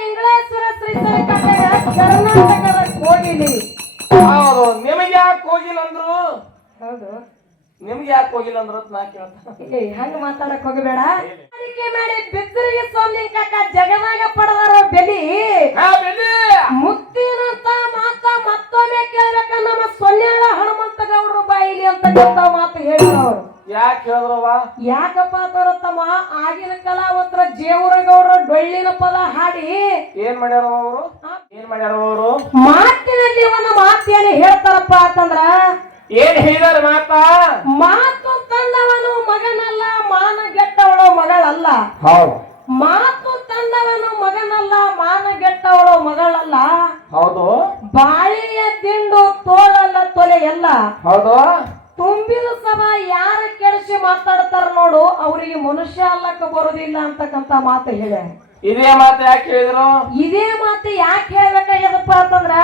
ಇಂಗ್ಲೇಶ್ವರ ಕರ್ನಾಟಕದ ಕೋಗಿಲಿ. ಹೌದು ನಿಮಗೆ ಯಾಕೆ ಹೋಗಿಲ್ಲ ಅಂದ್ರು? ಹೌದು. ನಿಮ್ಗೆ ಯಾಕೆ ಹೋಗಿಲ್ಲ ಅಂದ್ರು ಅಂತ ನಾ ಕೇಳ್ತ ಹಂಗ ಮಾತಾಡಕ್ ಹೋಗಬೇಡ. ಅದಕ್ಕೆ ಮಾಡಿ ಆಗಿನ ಕಲಾವಂತರ ಜೇವರಗೌಡರ ಡೊಳ್ಳಿನ ಪದ ಹಾಡಿ ಏನ್ ಮಾಡ್ಯಾರ ಅವರು? ಏನ್ ಮಾಡ್ಯಾರ ಅವರು? ಮಾತಿನಲ್ಲಿ ಒಂದು ಮಾತೇನು ಹೇಳ್ತಾರಪ್ಪ ಅಂತಂದ್ರ ಏನ್ ಹೇಳಿದಾರ ಮಾತ? ಮಾತು ತಂದವನು ಮಗನಲ್ಲ ಮಾನ ಗೆಟ್ಟವಳು ಮಗಳಲ್ಲ. ಹೌದು. ಮಾತು ತಂದವನು ಮಗನಲ್ಲ ಮಾನ ಗೆಟ್ಟವಳು ಮಗಳಲ್ಲ. ಹೌದು. ಬಾಳಿಯ ದಿಂಡು ತೋಳಲ್ಲ ತೊಲೆಯಲ್ಲ. ಹೌದು. ತುಂಬಿದ ಸಮ ಯಾರ ಕೆಡಿಸಿ ಮಾತಾಡ್ತಾರ ನೋಡು ಅವರಿಗೆ ಮನುಷ್ಯ ಅಲ್ಲಕ್ಕ ಬರೋದಿಲ್ಲ ಅಂತಕ್ಕಂತ ಮಾತು ಹೇಳ. ಇದೇ ಮಾತು ಯಾಕೆ ಹೇಳಿದ್ರು? ಇದೇ ಮಾತು ಯಾಕೆ ಹೇಳ್ಬೇಕಾಗ್ಯದಪ್ಪ ಅಂತಂದ್ರ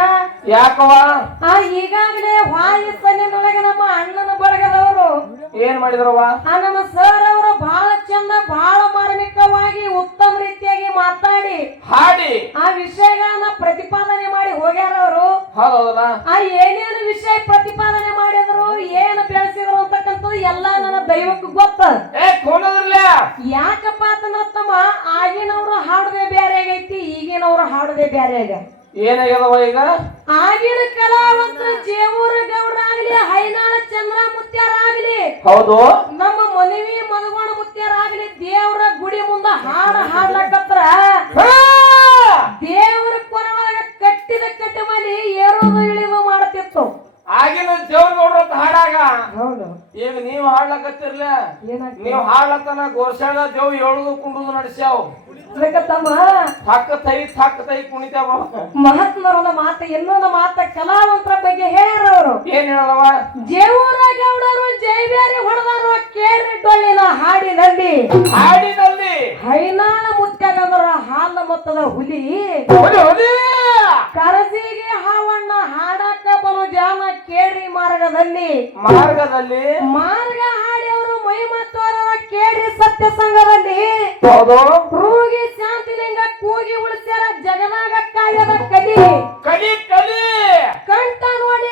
ಯಾಕವ ಆ ಈಗಾಗಲೇ ವಾಯು ಸನ್ನಿನೊಳಗೆ ನಮ್ಮ ಅಣ್ಣನ ಬಳಗದವರು. ಏನ್ ಮಾಡಿದ್ರವ ಆ ನಮ್ಮ ಸರ್ ಅವರು ಬಹಳ ಚಂದ ಬಹಳ ಮಾತಾಡಿ ಹಾಡಿ. ಆ ವಿಷಯಗಳನ್ನ ಪ್ರತಿಪಾದನೆ ಮಾಡಿ ಹೋಗ್ಯಾರ ಅವರು. ಆ ಏನೇನು ವಿಷಯ ಪ್ರತಿಪಾದನೆ ಮಾಡಿದ್ರು ಏನು ಬೆಳೆಸಿದ್ರು ಅಂತಕ್ಕಂಥದ್ದು ಎಲ್ಲ ನನ್ನ ದೈವಕ್ಕೆ ಗೊತ್ತ. ಯಾಕಪ್ಪ ಅಂತಂದ್ರ ತಮ್ಮ ಆಗಿನವ್ರು ಹಾಡದೆ ಬೇರೆ ಆಗೈತಿ ಈಗಿನವ್ರು ಹಾಡದೆ ಬೇರೆ ಆಗ. ಏನಾಗ್ಯದವ ಈಗ? ಆಗಿನ ಕಲಾವಂತರ ಜೇವೂರ ಗೌಡ ಆಗ್ಲಿ ಹೈನಾಳ ಚಂದ್ರ ಮುತ್ಯಾರ ಆಗ್ಲಿ ಹೌದು. ಹಾಡ ಹಾಡ್ಲಕತ್ರ ದೇವರ ದೇವ್ರ ಕೊರಳಾಗ ಕಟ್ಟಿದ ಕಟ್ಟಿ ಮಲಿ ಏರೋದು ಇಳಿದು ಮಾಡ್ತಿತ್ತು. ಆಗಿನ ದೇವ್ರ ನೋಡ್ರ ಹಾಡಾಗ ಹೌದು. ಈಗ ನೀವ್ ಹಾಡ್ಲಕತ್ತಿರ್ಲ ನೀವು ಹಾಡ್ಲತ್ತನ ಗೋರ್ಸಾಳ ದೇವ್ ಏಳುದು ಕುಂಡುದು ನಡೆಸ್ಯಾವ. ತಮ್ಮ ಹಕ್ಕ ತೈ ಹಕ್ಕ ತೈ ಕುಣಿತಾವ ಮಹಾತ್ಮರದ ಮಾತ ಇನ್ನೊಂದು ಮಾತ ಕಲಾವಂತರ ಬಗ್ಗೆ ಹೇಳ್ಯಾರ ಅವರು. ಏನ್ ಹೇಳದವ ಜೇವೂರ ಡೊಳ್ಳಿನ ಹಾಡಿನಲ್ಲಿ ಹಾಡಿನಲ್ಲಿ ಹೈನಾಳ ಮುತ್ಯಾಗಂದ್ರ ಹಾಲ ಮೊತ್ತದ ಹುಲಿ ಕರಸಿಗೆ ಹಾವಣ್ಣ ಹಾಡಕ ಬರು ಜಾನ ಕೇರಿ ಮಾರ್ಗದಲ್ಲಿ ಮಾರ್ಗದಲ್ಲಿ ಮಾರ್ಗ ಹಾಡಿ ಅವರು ಮೈ ಮತ್ತವರ ಕೇರಿ ಸತ್ಯ ಸಂಘದಲ್ಲಿ ಕೂಗಿ ರೂಗಿ ಶಾಂತಿಲಿಂಗ ಕೂಗಿ ಉಳಿಸ್ಯಾರ ಜಗನಾಗ ಕಾಯದ ಕಲಿ ಕಲಿ ಕಲಿ! ಕಂಠ ನೋಡಿ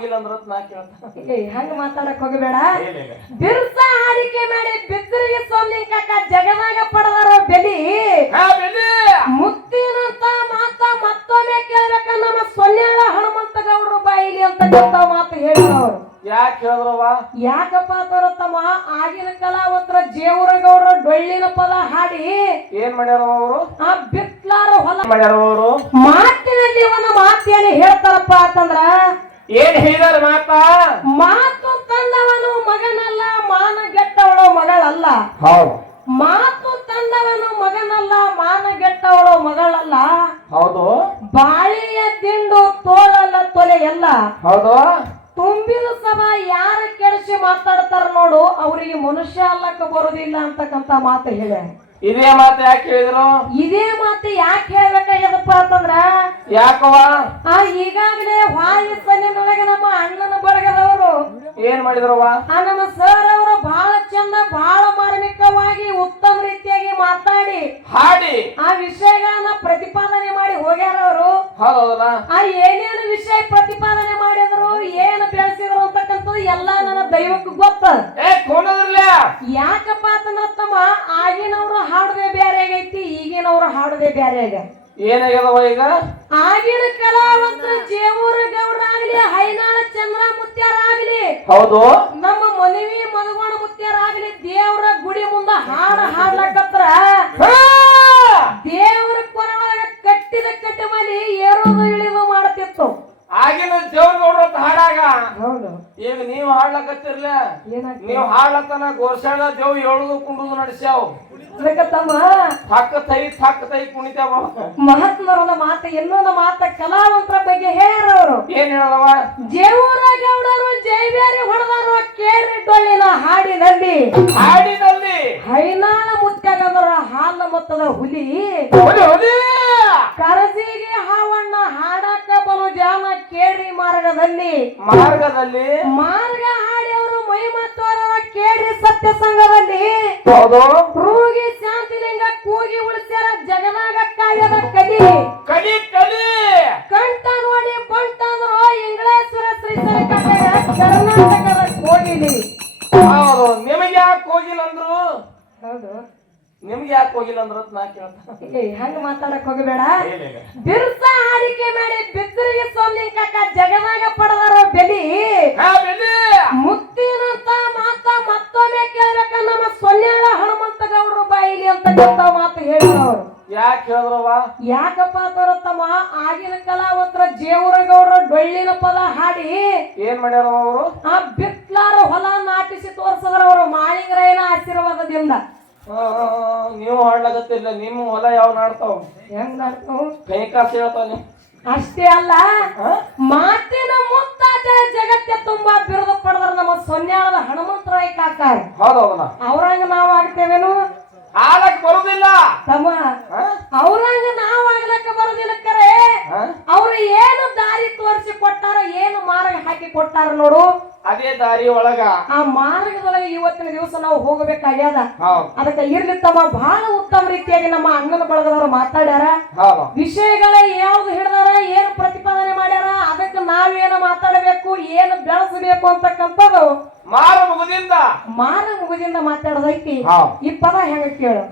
ಹೋಗಿಲ್ಲ ಅಂದ್ರ ನಾ ಕೇಳ್ತ. ಏ ಹಂಗ ಮಾತಾಡಕ್ ಹೋಗಬೇಡ. ಬಿರ್ಸ ಹಾಡಿಕೆ ಮಾಡಿ ಬಿದ್ದರಿಗೆ ಸ್ವಾಮಿ ಕಾಕ ಜಗದಾಗ ಪಡೆದಾರ ಬೆಲಿ? ಮುತ್ತಿನಂತ ಮಾತ ಮತ್ತೊಮ್ಮೆ ಕೇಳ್ಬೇಕ ನಮ್ಮ ಸೊನ್ನೆಗಳ ಹನುಮಂತ ಗೌಡ್ರು ಬಾಯಿಲಿ ಅಂತ ಮಾತು ಹೇಳಿದವರು ಯಾಕೆ ಹೇಳಿದ್ರವ ಯಾಕಪ್ಪ ಅಂತಾರ ತಮ್ಮ? ಆಗಿನ ಕಲಾವಂತರ ಜೇವರಗೌಡರ ಡೊಳ್ಳಿನ ಪದ ಹಾಡಿ ಏನ್ ಮಾಡ್ಯಾರ ಅವರು? ಆ ಬಿತ್ಲಾರ ಹೊಲ ಮಾಡ್ಯಾರ ಅವರು? ಮಾತಿನಲ್ಲಿ ಒಂದು ಮಾತೇನು ಹೇಳ್ತಾರಪ್ಪ ಅಂತಂದ್ರ ಏನ್ ಹೇಳಿದಾರ ಮಾತ ಮಾತು ತಂದವನು ಮಗನಲ್ಲ ಮಾನ ಗೆಟ್ಟವಳು ಮಗಳಲ್ಲ. ಹೌದು. ಮಾತು ತಂದವನು ಮಗನಲ್ಲ ಮಾನ ಗೆಟ್ಟವಳು ಮಗಳಲ್ಲ. ಹೌದು. ಬಾಳಿಯ ದಿಂಡು ತೋಳಲ್ಲ ತೊಲೆ ಎಲ್ಲ ಹೌದು. ತುಂಬಿದ ಸಭ ಯಾರ ಕೆಡಿಸಿ ಮಾತಾಡ್ತಾರ ನೋಡು ಅವರಿಗೆ ಮನುಷ್ಯ ಅಲ್ಲಕ್ಕ ಬರುದಿಲ್ಲ ಅಂತಕ್ಕಂತ ಮಾತು ಹೇಳ ಇದೇ ಮಾತು ಯಾಕೆ ಹೇಳಿದ್ರು? ಇದೇ ಮಾತು ಯಾಕೆ ಹೇಳ್ಬೇಕಾಗ್ಯದಪ್ಪ ಅಂತಂದ್ರ? ಯಾಕವ ಆ ಈಗಾಗಲೇ ವಾಯು ಸನ್ನಿನೊಳಗೆ ನಮ್ಮ ಅಣ್ಣನ ಬಳಗದವರು. ಏನ್ ಮಾಡಿದ್ರವ ಆ ನಮ್ಮ ಸರ್ ಅವರು ಬಹಳ ಚಂದ ಬಹಳ ಮಾರ್ಮಿಕವಾಗಿ ಉತ್ತಮ ರೀತಿಯಾಗಿ ಮಾತಾಡಿ ಹಾಡಿ. ಆ ವಿಷಯಗಳನ್ನ ಪ್ರತಿಪಾದನೆ ಮಾಡಿ ಹೋಗ್ಯಾರ ಅವರು ಹೌದಲ್ಲ ಆ ಏನೇನು ವಿಷಯ ಪ್ರತಿಪಾದನೆ ಮಾಡಿದ್ರು ಏನು ಬೆಳೆಸಿದ್ರು ಅಂತಕ್ಕಂಥದ್ದು ಎಲ್ಲಾ ನನ್ನ ದೈವಕ್ಕೆ ಗೊತ್ತ ಏ ಕೋನದ್ರಲ್ಲ ಯಾಕಪ್ಪ ಅಂತಂದ್ರ ತಮ್ಮ ಆಗಿನವ್ರು ಹಾಡುದೇ ಬೇರೆ ಆಗೈತಿ ಈಗಿನವ್ರು ಏನಾಗ್ಯದವ ಈಗ? ಆಗಿನ ಕಲಾವಂತರ ಜೇವೂರ ಗೌಡ್ರ ಆಗ್ಲಿ ಹೈನಾಳ ಚಂದ್ರ ಮುತ್ಯಾರ ಆಗ್ಲಿ ಹೌದು. ನಮ್ಮ ಮನವಿ ಮದುವಣ ಮುತ್ಯಾರ ಆಗ್ಲಿ ದೇವ್ರ ಗುಡಿ ಮುಂದ ಹಾಡ ಹಾಡ್ಲಕತ್ರ! ದೇವ್ರ ಕೊರಳಾಗ ಕಟ್ಟಿದ ಕಟ್ಟಿ ಮಲಿ ಏರೋದು ಇಳಿದು ಮಾಡ್ತಿತ್ತು. ಆಗಿನ ದೇವ್ರ ಹಾಡಾಗ ಹೌದು. ಈಗ ನೀವ್ ಹಾಡ್ಲಕತ್ತಿರ್ಲ ನೀವು ಗೋರ್ಸಾಗ ದೇವ್ ಏಳುದು ಕುಂಡುದು ನಡೆಸ್ಯಾವ. ಮಹಾತ್ಮರನ ತಮ್ಮ ಥಕ್ ತೈ ಥಕ್ ತೈ ಕುಣಿತಾವ ಮಾತ ಇನ್ನೊಂದು ಮಾತ ಕಲಾವಂತರ ಬಗ್ಗೆ ಹೇಳ್ಯಾರ ಅವರು ಏನ್ ಹೇಳವ ಜೇವೂರ ಗೌಡರು ಜೈಬೇರಿ ಹೊಡೆದಾರು ಕೇರಿ ನಾ ಡೊಳ್ಳಿನ ಹಾಡಿನಲ್ಲಿ. ಹಾಡಿನಲ್ಲಿ. ಹೈನಾಳ ಮುತ್ಯಾಗದರ ಹಾಲ ಮೊತ್ತದ ಹುಲಿ. ಹುಲಿ ಹುಲಿ. ಕರಜಿಗೆ ಹಾವಣ್ಣ ಹಾಡಕ ಬರು ಜಾನ ಕೇಳ್ರಿ ಮಾರ್ಗದಲ್ಲಿ. ಮಾರ್ಗದಲ್ಲಿ? ಮಾರ್ಗ ಹಾಡಿ ಅವರು ಮೈ ಕೇಳ್ರಿ ಸತ್ಯ ಸಂಘದಲ್ಲಿ ರೂಗಿ ಶಾಂತಿಲಿಂಗ ಕೂಗಿ ಉಳಿಸ್ಯಾರ ಜಗನಾಗ ಕಾಯದ ಕಲಿ. ಕಲಿ ಕಲಿ. ಕಂಠ ನೋಡಿ ಬಂಟಂದ್ರು ಇಂಗ್ಲೇಶ್ವರ ಶ್ರೀಸರ ಕರ್ನಾಟಕದ ಕೋಗಿಲಿ. ಹೌದು. ನಿಮಗೆ ಯಾಕೆ ಕೋಗಿಲ್ ಅಂದ್ರು? ಹೌದು. ನಿಮ್ಗೆ ಯಾಕೆ ಹೋಗಿಲ್ಲ ಅಂದ್ರೆ ನಾ ಕೇಳ್ತಾ ಹಂಗ ಮಾತಾಡಕ್ ಹೋಗಬೇಡ. ಬಿರ್ಸಾ ಹಾಡಿಕೆ ಯಾಕಪ್ಪ ಅಂತಾರ ತಮ್ಮ ಆಗಿನ ಕಲಾವಂತರ ಜೇವರ ಗೌಡ್ರ ಡೊಳ್ಳಿನ ಪದ ಹಾಡಿ ಏನ್ ಮಾಡ್ಯಾರ ಅವರು? ಆ ಬಿಟ್ಲಾರ ಹೊಲ ನಾಟಿಸಿ ತೋರ್ಸದ್ರ ಅವರು ಮಾಳಿಂಗರಾಯನ ಆಶೀರ್ವಾದದಿಂದ. ನೀವು ಹಾಡ್ಲಾಗತ್ತಿಲ್ಲ ನಿಮ್ಮ ಹೊಲ ಯಾವ ನಾಡ್ತಾವ? ಹೆಂಗ್ ಮಾಡ್ತಾವ್? ಕೈ ಕಾಸು ಹೇಳ್ತಾನೆ. ಅಷ್ಟೇ ಅಲ್ಲ ಮಾತಿನ ಮುತ್ತಾಜ ಜಗತ್ತೆ ತುಂಬಾ ಬಿರುದು ಪಡೆದ್ರ ನಮ್ಮ ಸೊನ್ಯಾಳದ ಹನುಮಂತರಾಯ ಕಾಕ ಹೌದೌದ ಅವ್ರಂಗ ನಾವ್ ಆಗ್ತೇವೇನು? ಆಗಕ್ ಬರುದಿಲ್ಲ. ತಮ್ಮ? ಅವ್ರಂಗ ನಾವ್ ಆಗ್ಲಕ್ಕ ಬರೋದಿಲ್ಲ ಕರೆ ಹಾ? ಅವ್ರು ಏನು ದಾರಿ ತೋರಿಸಿ ಕೊಟ್ಟಾರ ಏನು ಮಾರ್ಗ ಹಾಕಿ ಕೊಟ್ಟಾರ ನೋಡು. ಅದೇ ದಾರಿ ಒಳಗ. ಆ ಮಾರ್ಗದೊಳಗೆ ಇವತ್ತಿನ ದಿವಸ ನಾವು ಹೋಗಬೇಕಾಗ್ಯದ? ಅದಕ್ಕೆ ಇರ್ಲಿ ತಮ್ಮ ಬಹಳ ಉತ್ತಮ ರೀತಿಯಾಗಿ ನಮ್ಮ ಅಣ್ಣನ ಬಳಗದವರು ಮಾತಾಡ್ಯಾರ. ವಿಷಯಗಳ ಯಾವ್ದು ಹಿಡ್ದಾರ ಏನ್ ಪ್ರತಿಪಾದನೆ ಮಾಡ್ಯಾರ ಅದಕ್ಕೆ ನಾವೇನು ಮಾತಾಡಬೇಕು ಏನು ಬೆಳೆಸಬೇಕು ಅಂತಕ್ಕಂಥದ್ದು ಮಾರ ಮುಗುದಿಂದ. ಮಾರ ಮುಗುದಿಂದ ಮಾತಾಡೋದೈತಿ. ಈ ಪದ ಹೆಂಗ ಕೇಳು?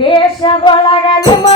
ದೇಶದೊಳಗ ನಿಮ್ಮ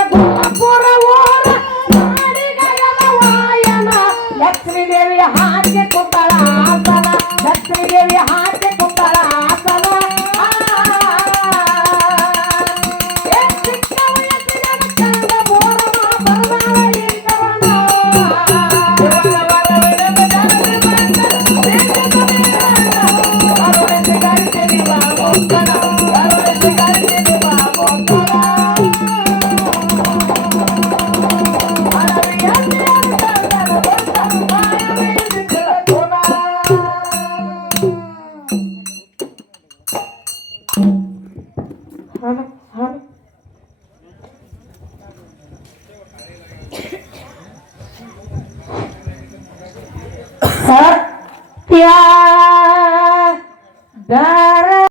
ಸತ್ಯ ದ